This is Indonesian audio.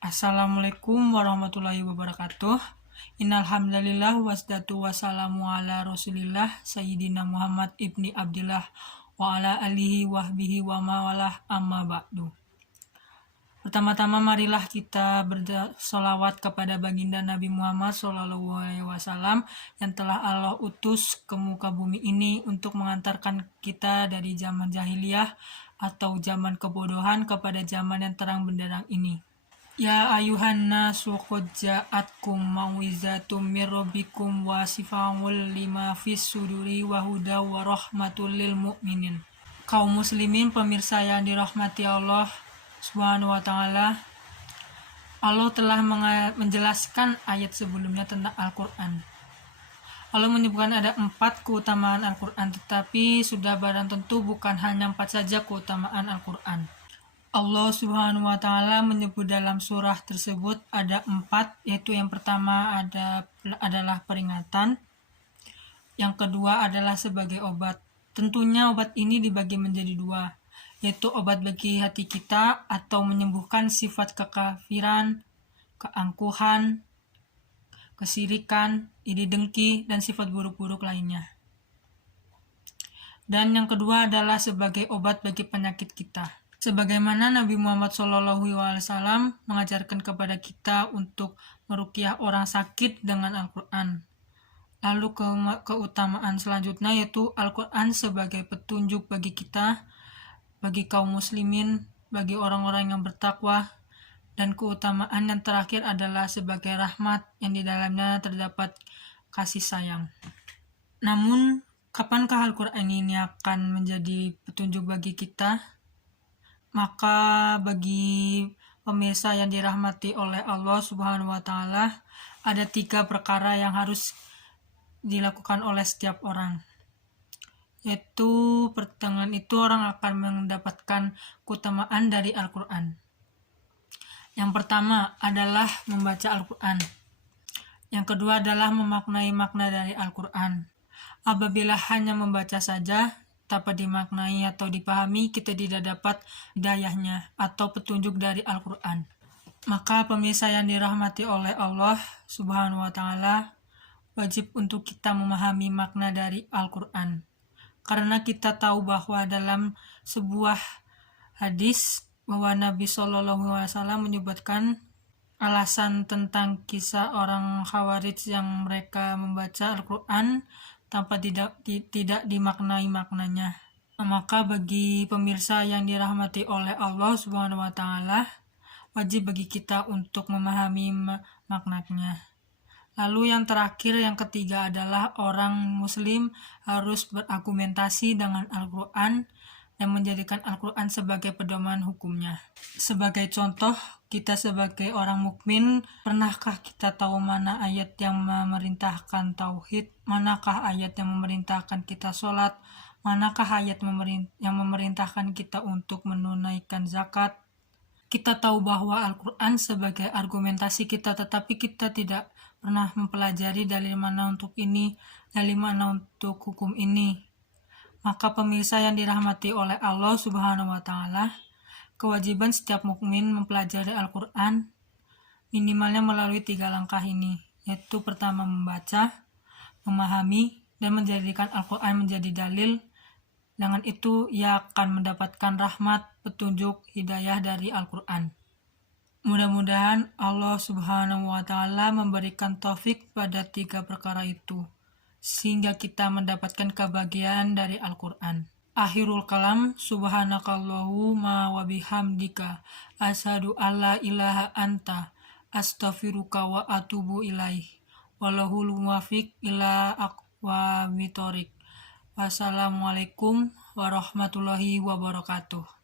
Assalamualaikum warahmatullahi wabarakatuh. Innal hamdalillah wassalatu wassalamu ala Rasulillah Sayyidina Muhammad ibni Abdillah wa ala alihi wahbihi wa mawalah amma ba'du. Pertama-tama marilah kita bersolawat kepada baginda Nabi Muhammad SAW yang telah Allah utus ke muka bumi ini untuk mengantarkan kita dari zaman jahiliyah atau zaman kebodohan kepada zaman yang terang benderang ini. Ya ayuhan nasu qad ja'atkum mau'izatum mir rabbikum wa shifaa'un lima fis suduri wa hudaw wa rahmatul lil mu'minin. Kaum muslimin pemirsa yang dirahmati Allah Subhanahu wa taala, Allah telah menjelaskan ayat sebelumnya tentang Al-Qur'an. Allah menyebutkan ada 4 keutamaan Al-Qur'an, tetapi sudah barang tentu bukan hanya 4 saja keutamaan Al-Qur'an. Allah Subhanahu wa taala menyebut dalam surah tersebut ada 4, yaitu yang pertama adalah peringatan, yang kedua adalah sebagai obat. Tentunya obat ini dibagi menjadi 2, yaitu obat bagi hati kita atau menyembuhkan sifat kekafiran, keangkuhan, kesirikan, iri dengki, dan sifat buruk-buruk lainnya. Dan yang kedua adalah sebagai obat bagi penyakit kita. Sebagaimana Nabi Muhammad SAW mengajarkan kepada kita untuk meruqyah orang sakit dengan Al-Quran. Lalu keutamaan selanjutnya yaitu Al-Quran sebagai petunjuk bagi kita, bagi kaum muslimin, bagi orang-orang yang bertakwa. Dan keutamaan yang terakhir adalah sebagai rahmat yang di dalamnya terdapat kasih sayang. Namun, kapankah Al-Quran ini akan menjadi petunjuk bagi kita? Maka bagi pemirsa yang dirahmati oleh Allah Subhanahu wa taala, ada 3 perkara yang harus dilakukan oleh setiap orang. Yaitu dengan itu orang akan mendapatkan keutamaan dari Al-Qur'an. Yang pertama adalah membaca Al-Qur'an. Yang kedua adalah memaknai makna dari Al-Qur'an. Apabila hanya membaca saja tanpa dimaknai atau dipahami, kita tidak dapat hidayahnya atau petunjuk dari Al-Quran. Maka pemirsa yang dirahmati oleh Allah Subhanahu wa taala, wajib untuk kita memahami makna dari Al-Quran. Karena kita tahu bahwa dalam sebuah hadis bahwa Nabi SAW menyebutkan alasan tentang kisah orang Khawarij yang mereka membaca Al-Quran tanpa tidak dimaknai maknanya. Maka bagi pemirsa yang dirahmati oleh Allah Subhanahu wa taala, wajib bagi kita untuk memahami maknanya. Lalu yang terakhir, yang ketiga adalah orang muslim harus berargumentasi dengan Al-Qur'an dan menjadikan Al-Qur'an sebagai pedoman hukumnya. Sebagai contoh, kita sebagai orang mukmin, pernahkah kita tahu mana ayat yang memerintahkan tauhid, manakah ayat yang memerintahkan kita sholat, manakah ayat yang memerintahkan kita untuk menunaikan zakat? Kita tahu bahwa Al-Quran sebagai argumentasi kita, tetapi kita tidak pernah mempelajari dalil mana untuk ini, dalil mana untuk hukum ini. Maka pemirsa yang dirahmati oleh Allah Subhanahu wa taala, kewajiban setiap mukmin mempelajari Al-Quran minimalnya melalui 3 langkah ini, yaitu pertama membaca, memahami, dan menjadikan Al-Quran menjadi dalil. Dengan itu ia akan mendapatkan rahmat, petunjuk, hidayah dari Al-Quran. Mudah-mudahan Allah Subhanahu wa taala memberikan taufik pada 3 perkara itu, sehingga kita mendapatkan kebahagiaan dari Al-Quran. Akhirul kalam, subhanakallahumma wa bihamdika asyhadu alla ilaha anta astaghfiruka wa atubu ilaih. Wallahul muwaffiq ila aqwamit thoriq. Wassalamualaikum warahmatullahi wabarakatuh.